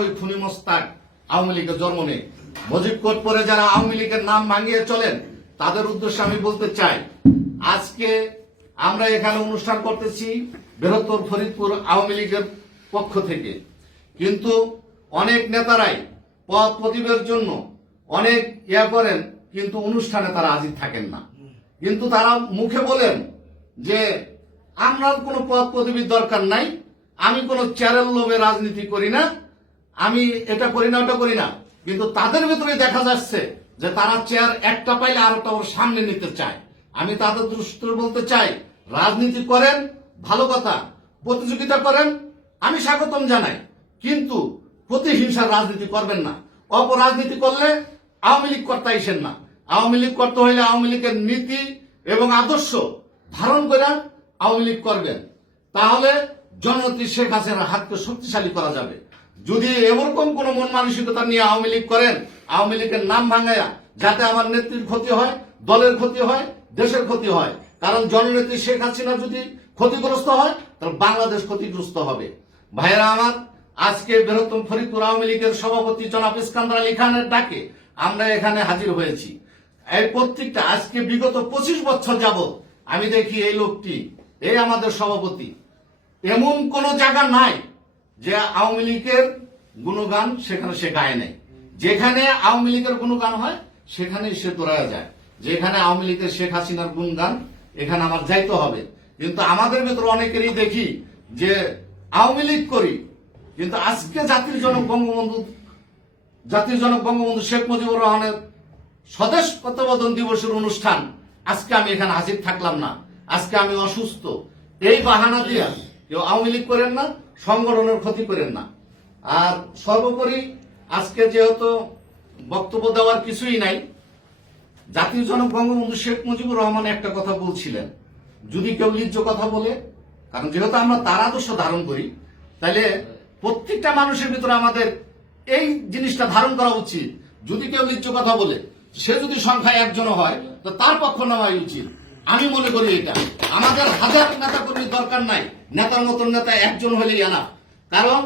ওই খুনি মোস্তাক আওয়ামী লীগের জন্ম নেই। মুজিব কোড পরে যারা আওয়ামী লীগের নাম ভাঙিয়ে চলেন তাদের উদ্দেশ্যে আমি বলতে চাই, আজকে আমরা এখানে অনুষ্ঠান করতেছি বৃহত্তর ফরিদপুর আওয়ামী লীগের পক্ষ থেকে, কিন্তু অনেক নেতারাই পদ প্রদীপের জন্য অনেক করেন, কিন্তু অনুষ্ঠানে তারা হাজির থাকেন না। কিন্তু তারা মুখে বলেন যে আমরা কোনো পদ প্রদীপের দরকার নাই, আমি কোনো চেয়ারের লোভে রাজনীতি করি না, আমি এটা করি না ওটা করি না। কিন্তু তাদের ভিতরে দেখা যাচ্ছে যে তারা চেয়ার একটা পাইলে আরেকটা ওর সামনে নিতে চায়। আমি তাদের দৃষ্টিতে বলতে চাই, রাজনীতি করেন ভালো কথা, প্রতিযোগিতা করেন আমি স্বাগতম জানাই, কিন্তু প্রতিহিংসার রাজনীতি করবেন না। অপরাজনীতি করলে আওয়ামী লীগ করতে আইসেন না। আওয়ামী লীগ করতে হইলে আওয়ামী লীগের নীতি এবং আদর্শ ধারণ করে আওয়ামী লীগ করবেন, তাহলে জননেত্রী শেখ হাসিনার হাতকে শক্তিশালী করা যাবে। যদি এরকম কোন মন মানসিকতা নিয়ে আওয়ামী লীগ করেন, আওয়ামী লীগের নাম ভাঙায়া যাতে আমার নেত্রীর ক্ষতি হয়, দলের ক্ষতি হয়, দেশের ক্ষতি হয়, কারণ জননেত্রী শেখ হাসিনা যদি ক্ষতিগ্রস্ত হয় তাহলে বাংলাদেশ ক্ষতিগ্রস্ত হবে। ভাইয়েরা আমার, আজকে বৃহত্তম ফরিদপুর আওয়ামী লীগের সভাপতি জনাব ইস্কান্দার আলী খানের ডাকে আমরা এখানে হাজির হয়েছি। এই প্রত্যেকটা আজকে বিগত 25 বছর যাবত আমি দেখি এই লোকটি, এই আমাদের সভাপতি, এমন কোন জায়গা নাই যে আওয়ামী লীগের গুণগান সেখানে সে গায় নাই। যেখানে আওয়ামী লীগের গুণগান হয় সেখানে সে দৌড়ায় যায়। যেখানে আওয়ামী লীগের শেখ হাসিনার গুণগান, এখানে আমার যাইতে হবে। কিন্তু আমাদের ভেতরে অনেকেরই দেখি যে আওয়ামী লীগ করি, কিন্তু আজকে জাতির জনক বঙ্গবন্ধু শেখ মুজিবুর রহমানের স্বদেশ প্রত্যাবর্তন দিবসের অনুষ্ঠান আজকে আমি এখানে হাজির থাকলাম না, আজকে আমি অসুস্থ, এই বাহানা দিয়া কেউ আওয়ামী লীগ করেন না, সংগঠনের ক্ষতি করেন না। আর সর্বোপরি আজকে যেহেতু বক্তব্য দেওয়ার কিছুই নাই, জাতির জনক বঙ্গবন্ধু শেখ মুজিবুর রহমান একটা কথা বলছিলেন, যদি কেউ লিজ্জ কথা বলে, কারণ যেহেতু আমরা তার আদর্শ ধারণ করি, তাহলে প্রত্যেকটা মানুষের ভিতরে আমাদের এই জিনিসটা ধারণ করা উচিত। যদি কেউ লিজ্জ কথা বলে, সে যদি সংখ্যায় একজন হয় তো তার পক্ষ নেওয়াই উচিত। আমি মনে করি এটা আমাদের হাজার নেতা কর্মীর দরকার নাই, নেতার মতন নেতা একজন হলেই আনা। কারণ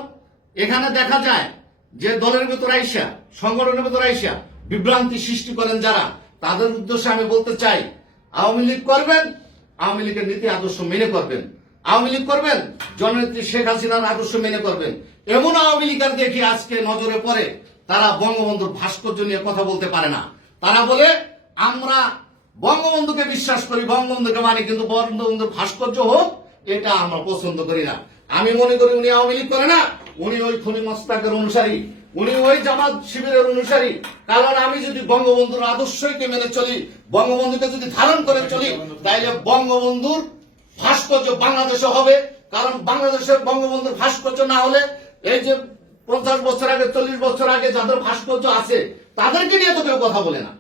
এখানে দেখা যায় যে দলের ভেতর আইসা, সংগঠনের ভেতর আইসা বিভ্রান্তি সৃষ্টি করেন যারা, তাদের উদ্দেশ্যে আমি বলতে চাই, আওয়ামী লীগ করবেন, আওয়ামী লীগের নীতি আদর্শ মেনে করবেন। আওয়ামী লীগ করবেন, জননেত্রী শেখ হাসিনার আদর্শ মেনে করবেন। এমন আওয়ামী লীগের দেখি আজকে নজরে পড়ে, তারা বঙ্গবন্ধুর ভাস্কর্য নিয়ে কথা বলতে পারে না। তারা বলে আমরা বঙ্গবন্ধুকে বিশ্বাস করি, বঙ্গবন্ধুকে মানি, কিন্তু বঙ্গবন্ধুর ভাস্কর্য হোক এটা আমরা পছন্দ করি না। আমি মনে করি উনি আওয়ামী লীগ করে না, উনি ওই খুনি মোস্তাকের অনুসারী, উনি ওই জামাত শিবিরের অনুসারী। কারণ আমি যদি বঙ্গবন্ধুর আদর্শকে মেনে চলি, বঙ্গবন্ধুকে যদি ধারণ করে চলি, তাইলে বঙ্গবন্ধুর ভাস্কর্য বাংলাদেশে হবে। কারণ বাংলাদেশের বঙ্গবন্ধুর ভাস্কর্য না হলে, এই যে 50 বছর আগে 40 বছর আগে যাদের ভাস্কর্য আছে তাদেরকে নিয়ে তো কেউ কথা বলে না।